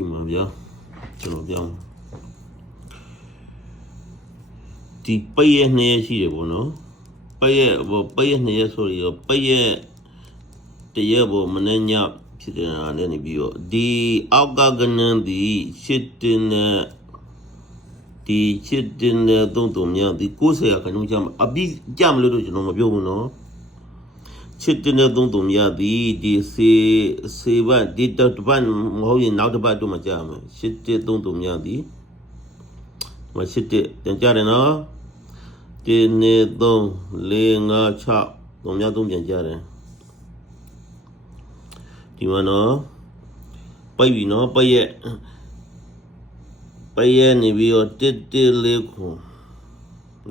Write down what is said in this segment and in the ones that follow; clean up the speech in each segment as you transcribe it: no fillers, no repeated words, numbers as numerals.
ဒီမှာဗျာကျွန်တော်ပြောင်းဒီပိတ်ရဲ့2ရက်ရှိတယ်ပေါ့နော်ပိတ်ရဲ့2ရက်ဆိုရရောပိတ်ရဲ့တရက်ပေါ့မနေ့ညဖြစ်တဲ့အားနဲ့နေပြီးတော့ဒီအောက်ကကနန်းဒီရှစ်တင်နဲ့ဒီရှစ်တင်နဲ့3မြဒီ90ခဏကြာအပြီးကြမလို့တော့ကျွန်တော်မပြောဘူးနော်ချစ်တင်တဲ့3မြဒီစေဘတ်ဒီတပတ်မဟုတ်ရင်နောက်တစ်ပတ်တော့မကြမယ်ရှစ်တင်3မြဒီမရှစ်တင်ပြန်ကြတယ်နော်1 2 3 4 5 6 3မြ3ပြန်ကြတယ်ဒီမှာနော်ပိတ်ပြီနော်ပိတ်ရဲ့နေပြီးတော့1 4ခွန်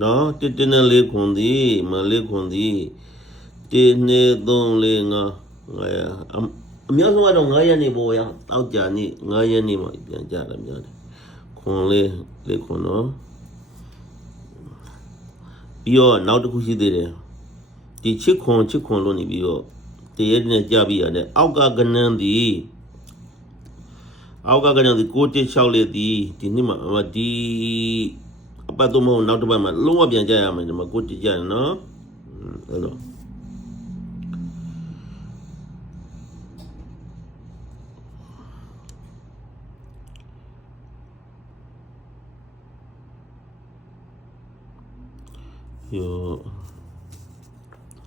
နော်1 4 4ခွန်ဒီမ4ခွန်ဒီ1 2 3 4 5အများဆုံးကတော့9ရက်နေပေါ်ရတောက်ကြနေ9ရက်နေမှပြန်ကြတယ်များတယ်ခွန်4ခွန်နော်ပြီးတော့နောက်တစ်ခုရှိသေးတယ်ဒီချစ်ခွန်လို့နေပြီးတော့တရက်နဲ့ကြပြီးရတယ်အောက်ကကနန်းဒီ916လေးဒီနေ့မှာဒီအပတ်တော့မဟုတ်နောက်တစ်ပတ်မှာလုံးဝပြန်ကြရမယ်ဒီမှာ9ကြရတယ်နော်အဲ့တော့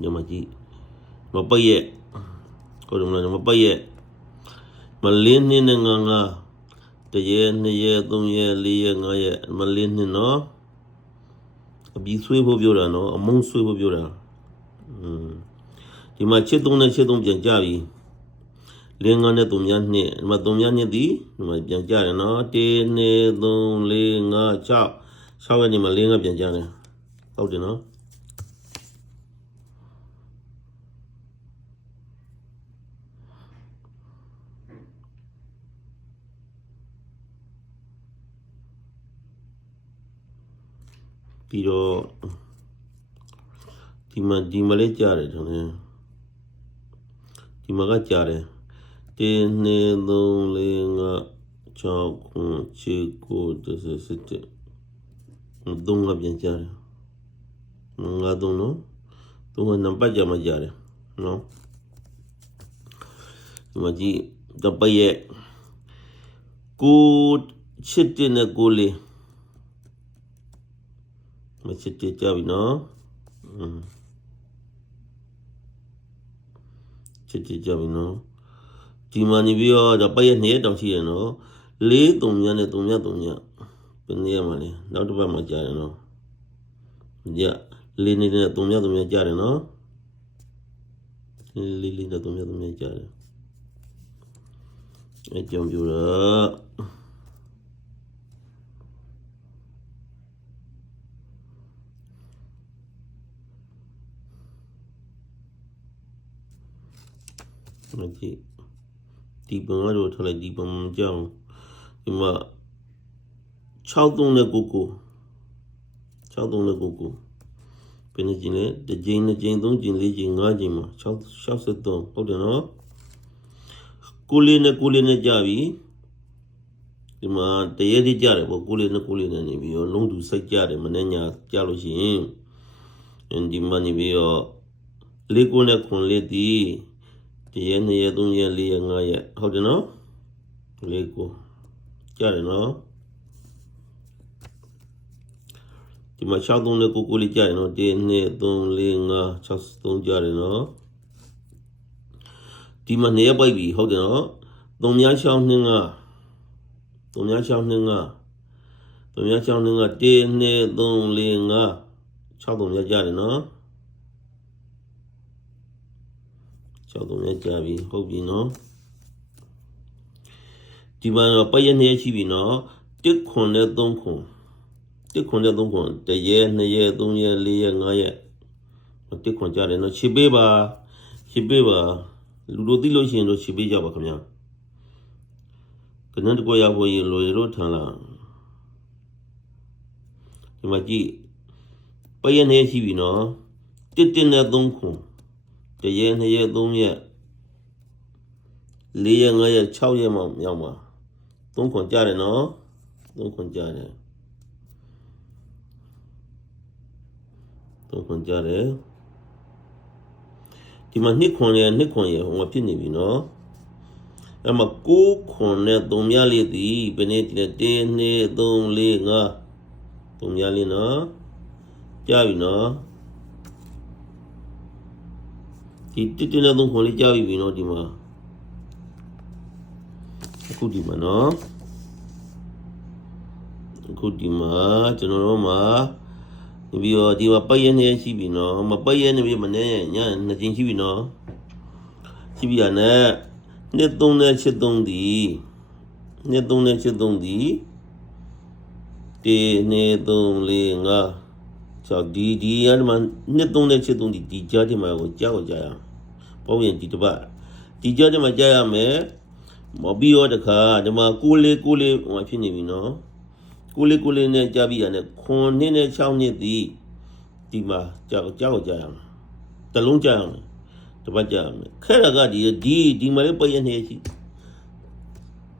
ညမကြီးမပိတ်ရဲ့ကိုယ်တော့မပိတ်ရဲ့မလင်းနေနဲ့ငါတရက်2ရက်3ရက်4ရက်5ရက်မလင်းနေနော်အပြီးဆွေးဖို့ပြောတာနော်အမုန်းဆွေးဖို့ပြောတာဒီမှာချစ်3နဲ့ချစ်3ပြန်ကြပြီလင်း9နဲ့3မြ2ဒီမှာ3မြ2ဒီမှာပြန်ကြတယ်နော်1 2 3 4 5 6ရက်နေမှာလင်းကပြန်ကြတယ်ဟုတ်တယ်နော်ပြီးတော့ဒီမှာလေးကြားတယ်ကျွန်တော်ဒီမှာကကြားတယ်1 2 3 4 5 6 7 8 9 10 11 3ကပြန်ကြားတယ်ငါ3နော်3ကနံပါတ်ကြမှာကြားတယ်နော်ဒီမှာကြည့်တပတ်ရဲ့9ချစ်တဲ့နဲ့9လေးမချစ်တဲ့ကြပြီနော်ချစ်တဲ့ကြပြီနော်ဒီမှာနေပြီးတော့တပတ်ရဲ့2ရက်တောင်ရှိရနော်4 3မြနဲ့3မြဘယ်နည်းမှာလဲနောက်တစ်ပတ်မှာကြားတယ်နော်ကြလေးနေတဲ့3မြကြားတယ်နော်လေးနဲ့3မြကြားတယ်အကြောင်းပြောတာဒီပုံကတော့ထားလိုက်ဒီပုံကြောင်းဒီမှာ63နဲ့9ဘယ်နှကြိမ်လဲတစ်ကြိမ်2ကြိမ်3ကြိမ်4ကြိမ်5ကြိမ်မှာ63ဟုတ်တယ်နော်9လေးနဲ့ကြပြီဒီမှာတရက်တိကြတယ်ပေါ့9လေးနဲ့နေပြီးတော့လုံးသူစိတ်ကြတယ်မနေ့ညကြလို့ရှိရင်ဒီမှာနေပြီးတော့4 9နဲ့ခွန်လေးဒီ1ရက်2ရက်3ရက်4ရက်5ရက်ဟုတ်တယ်နော်4 9ကြားတယ်နော်ဒီမှာ63နဲ့9လေးကြားတယ်နော်1 2 3 4 5 6 3ကြားတယ်နော်ဒီမှာ2ရက်ပိုက်ပြီဟုတ်တယ်နော်3မြ6 2 5 1 2 3 4 5 6 3မြကြားတယ်နော်6 3မြကြားပြီဟုတ်ပြီနော်ဒီမှာတော့ပိုက်ရ2ရက်ရှိပြီနော်1 ခွန်နဲ့3ခွန်1 ခွန်နဲ့3ခွန်1ရက်2ရက်3ရက်4ရက်5ရက်1 ခွန်ကြားတယ်နော်ချစ်ပေးပါလူတို့သိလို့ရှိရင်တော့ချစ်ပေးကြပါခင်ဗျာကနန်းတကွရဖို့ရင်လိုရိုးထန်လာဒီမှာကြည့်ပိုက်ရ2ရက်ရှိပြီနော်1 နဲ့3ခွန်1ရက်2ရက်3ရက်4ရက်5ရက်6ရက်မှရောက်မှာ 3ခွန်ကြားတယ်နော်3ခွန်ကြားတယ်3ခွန်ကြားတယ်ဒီမှာ2ခွန်ရ2ခွန်ရဟိုမှာဖြစ်နေပြီနော်အဲ့မှာ9ခွန်နဲ့3များလေးသည်ဘယ်နေ့ဒီလဲ1 2 3 4 5 3များလေးနော်ကြားပြီနော်ဒီ1 2 3ခွန်လေးကြားပြီနော်ဒီမှာအခုဒီမှာနော်အခုဒီမှာကျွန်တော်တို့မှာပြီးတော့ဒီမှာပတ်ရက်နေရှိပြီနော်မပတ်ရက်နေပြီမနေ့ည2ချိန်ရှိပြီနော်ရှိပြီရတယ်နှစ်3နဲ့83ဒီနှစ်3နဲ့83ဒီ1 2 3 4 5 6ဒီအဲ့မှာနှစ်3နဲ့83ဒီကြားထဲမှာကိုကြားရအောင်ပေါ့ရင်ဒီတစ်ပတ်ဒီကြားထဲမှာကြားရမယ်မပြီးတော့တခါဒီမှာ6 4 6 4ဟိုဖြစ်နေပြီနော်6 4 6 4နဲ့ကြားပြီးရတယ်9နှစ်နဲ့6နှစ်ဒီဒီမှာကြားရအောင်တလုံးကြားရအောင်တပတ်ကြားရမယ်ခဲရကဒီမှာလည်းပည့်ရနေရှိ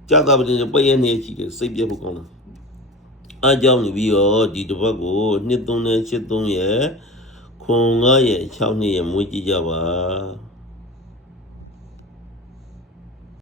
ကြားကပတင်ပည့်ရနေရှိတယ်စိတ်ပြတ်ဖို့ကောင်းတယ်အားကြောင့်နေပြီးတော့ဒီတပတ်ကို2 3နဲ့83ရဲ့ခွန်9ရဲ့6နှစ်ရဲ့မွေးကြည့်ကြပါ